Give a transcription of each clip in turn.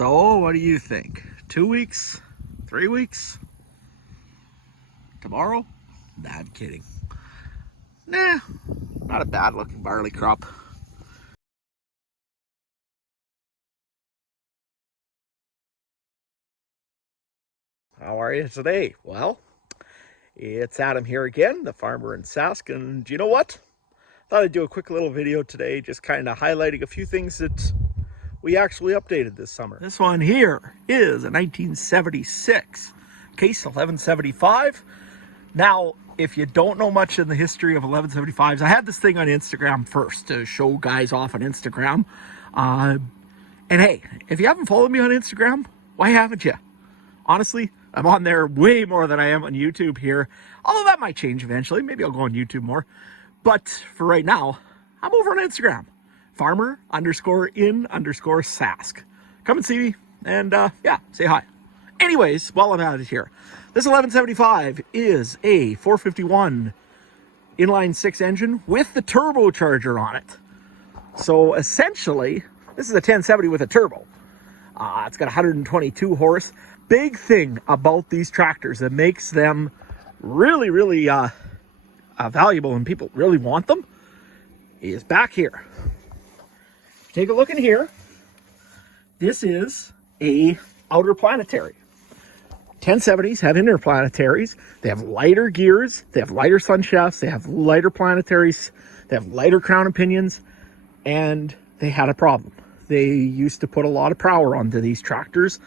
So, what do you think? 2 weeks? 3 weeks? Tomorrow? Nah, I'm kidding. Nah, not a bad looking barley crop. How are you today? Well, it's Adam here again, the farmer in Sask, and you know what? Thought I'd do a quick little video today, just kind of highlighting a few things that we actually updated this summer. This one here is a 1976 Case 1175. Now, if you don't know much in the history of 1175s, I had this thing on Instagram first to show guys off on Instagram. And hey, if you haven't followed me on Instagram, why haven't you? Honestly, I'm on there way more than I am on YouTube here. Although that might change eventually. Maybe I'll go on YouTube more. But for right now, I'm over on Instagram. Farmer_in_Sask. Come and see me and yeah, say hi. Anyways, while I'm at it here, this 1175 is a 451 inline 6 engine with the turbocharger on it. So essentially, this is a 1070 with a turbo. It's got 122 horse. Big thing about these tractors that makes them really, really valuable and people really want them is back here. Take a look in here. This is a outer planetary. 1070s have interplanetaries. They have lighter gears. They have lighter sun shafts. They have lighter planetaries. They have lighter crown and pinions. And they had a problem. They used to put a lot of power onto these tractors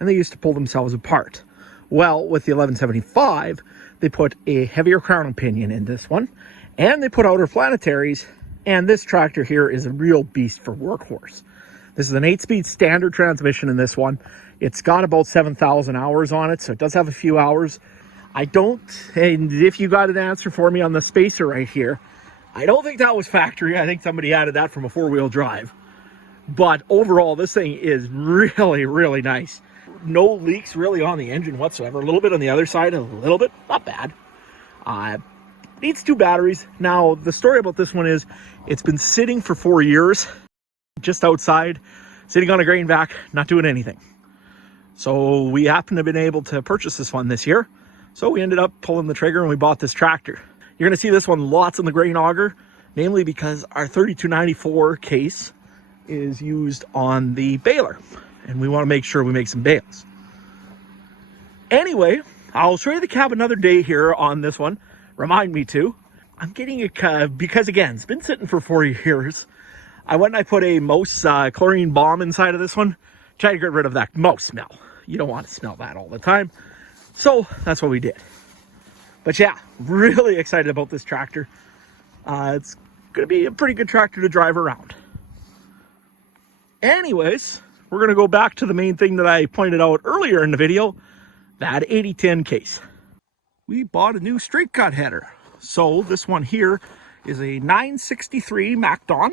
and they used to pull themselves apart. Well, with the 1175, they put a heavier crown and pinion in this one and they put outer planetaries. And this tractor here is a real beast for workhorse. This is an 8-speed standard transmission in this one. It's got about 7,000 hours on it, so it does have a few hours. And if you got an answer for me on the spacer right here, I don't think that was factory. I think somebody added that from a 4-wheel drive. But overall, this thing is really, really nice. No leaks really on the engine whatsoever. A little bit on the other side, a little bit, not bad. Needs 2 batteries. Now, the story about this one is it's been sitting for 4 years, just outside, sitting on a grain vac, not doing anything. So we happen to have been able to purchase this one this year. So we ended up pulling the trigger and we bought this tractor. You're gonna see this one lots in the grain auger, namely because our 3294 case is used on the baler. And we wanna make sure we make some bales. Anyway, I'll show you the cab another day here on this one. Remind me to. I'm getting a because again, it's been sitting for 4 years. I went and I put a mouse chlorine bomb inside of this one. Try to get rid of that mouse smell. You don't want to smell that all the time. So that's what we did. But yeah, really excited about this tractor. It's gonna be a pretty good tractor to drive around. Anyways, we're gonna go back to the main thing that I pointed out earlier in the video, that 8010 case. We bought a new straight cut header. So this one here is a 963 MacDon.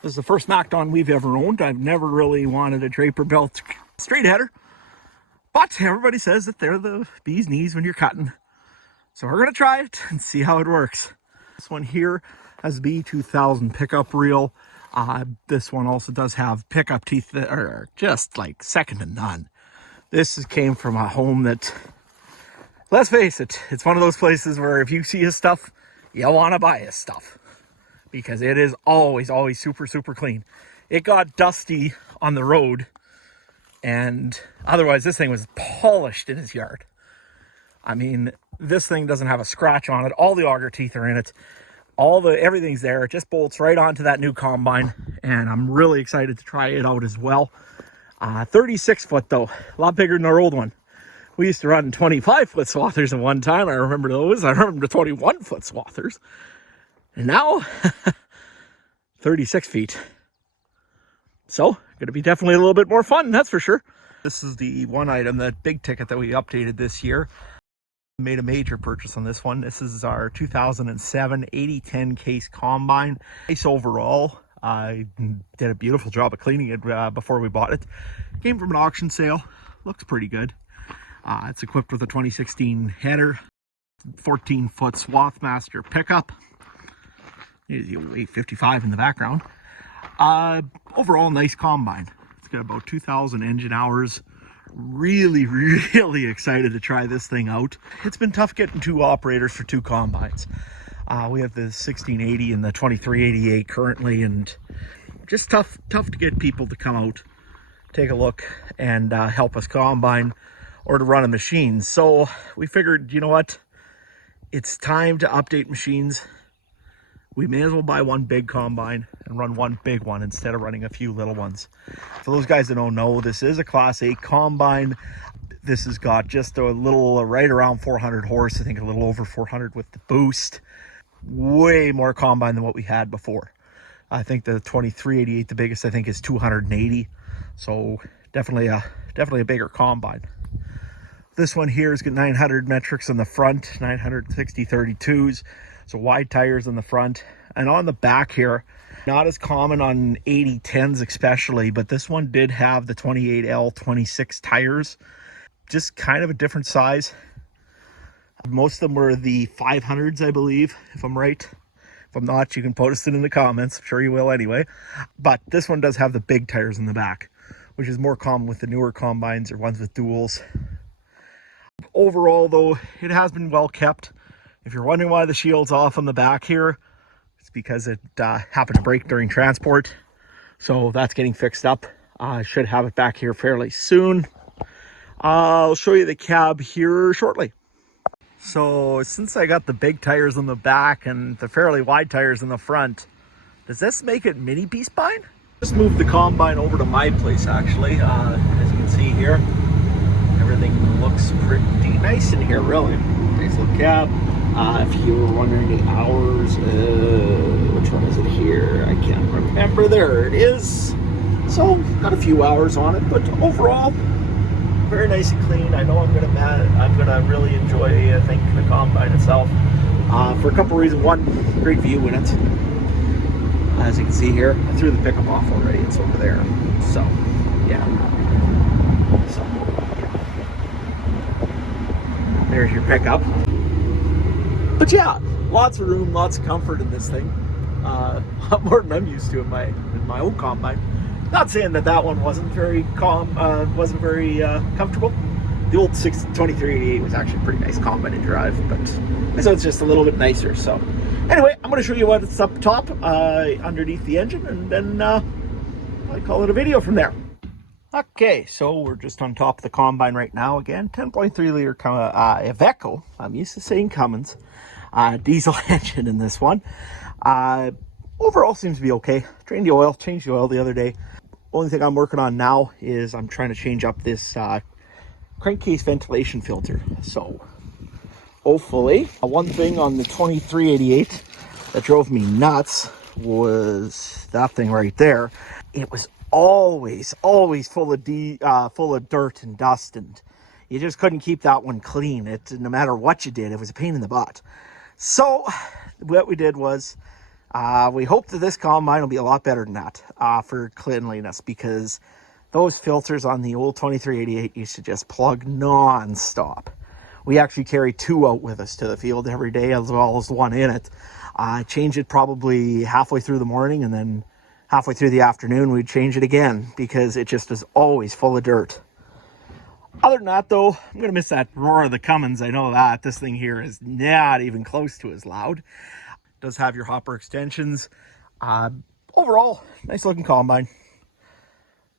This is the first MacDon we've ever owned. I've never really wanted a Draper belt straight header, but everybody says that they're the bee's knees when you're cutting. So we're gonna try it and see how it works. This one here has B2000 pickup reel. This one also does have pickup teeth that are just like second to none. This came from a home that, let's face it, it's one of those places where if you see his stuff, you want to buy his stuff. Because it is always, always super, super clean. It got dusty on the road. And otherwise, this thing was polished in his yard. I mean, this thing doesn't have a scratch on it. All the auger teeth are in it. Everything's there. It just bolts right onto that new combine. And I'm really excited to try it out as well. 36 foot though. A lot bigger than our old one. We used to run 25-foot swathers at one time. I remember those. I remember the 21-foot swathers. And now, 36 feet. So, going to be definitely a little bit more fun, that's for sure. This is the one item, that big ticket that we updated this year. Made a major purchase on this one. This is our 2007 8010 case combine. Nice overall. I did a beautiful job of cleaning it before we bought it. Came from an auction sale. Looks pretty good. It's equipped with a 2016 header, 14-foot Swathmaster pickup. There's the 855 in the background. Overall, nice combine. It's got about 2,000 engine hours. Really, really excited to try this thing out. It's been tough getting two operators for two combines. We have the 1680 and the 2388 currently, and just tough to get people to come out, take a look, and help us combine or to run a machine. So we figured, you know what? It's time to update machines. We may as well buy one big combine and run one big one instead of running a few little ones. For those guys that don't know, this is a Class 8 combine. This has got just a little, right around 400 horse, I think a little over 400 with the boost. Way more combine than what we had before. I think the 2388, the biggest, I think is 280. So definitely a bigger combine. This one here has got 900 metrics on the front, 960 32s. So wide tires in the front, and on the back here, not as common on 8010s especially, but this one did have the 28L 26 tires, just kind of a different size. Most of them were the 500s, I believe, if I'm right. If I'm not, you can post it in the comments. I'm sure you will anyway. But this one does have the big tires in the back, which is more common with the newer combines or ones with duals. Overall, though, it has been well kept. If you're wondering why the shield's off on the back here, it's because it happened to break during transport. So that's getting fixed up. I should have it back here fairly soon. I'll show you the cab here shortly. So since I got the big tires on the back and the fairly wide tires in the front, does this make it mini B-spine? Just moved the combine over to my place actually. As you can see here, everything looks pretty nice in here, really. Nice little cab. If you were wondering the hours, which one is it here? I can't remember. There it is. So, got a few hours on it, but overall, very nice and clean. I know I'm gonna really enjoy, I think, the combine itself for a couple reasons. One, great view in it. As you can see here, I threw the pickup off already. It's over there. So, yeah. So, there's your pickup. But yeah, lots of room, lots of comfort in this thing. A lot more than I'm used to in my own combine. Not saying that one wasn't very comfortable. The old 2388 was actually a pretty nice combine to drive, but this one's just a little bit nicer. So anyway, I'm going to show you what's up top underneath the engine, and then I call it a video from there. Okay, so we're just on top of the combine right now. Again, 10.3 liter Iveco. I'm used to saying Cummins. Diesel engine in this one. Overall seems to be okay. Changed the oil the other day. Only thing I'm working on now is I'm trying to change up this crankcase ventilation filter. So hopefully, one thing on the 2388 that drove me nuts was that thing right there. It was always full of dirt and dust, and you just couldn't keep that one clean. No matter what you did, it was a pain in the butt. So what we did was we hope that this combine will be a lot better than that for cleanliness, because those filters on the old 2388 used to just plug non-stop. We actually carry two out with us to the field every day, as well as one in it. Change it probably halfway through the morning, and then halfway through the afternoon we'd change it again, because it just is always full of dirt. Other than that, though, I'm going to miss that roar of the Cummins. I know that. This thing here is not even close to as loud. It does have your hopper extensions. Overall, nice looking combine.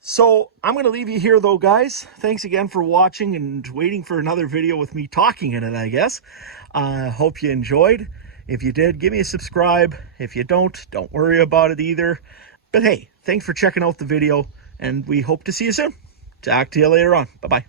So I'm going to leave you here, though, guys. Thanks again for watching and waiting for another video with me talking in it, I guess. Hope you enjoyed. If you did, give me a subscribe. If you don't worry about it either. But hey, thanks for checking out the video, and we hope to see you soon. Talk to you later on. Bye-bye.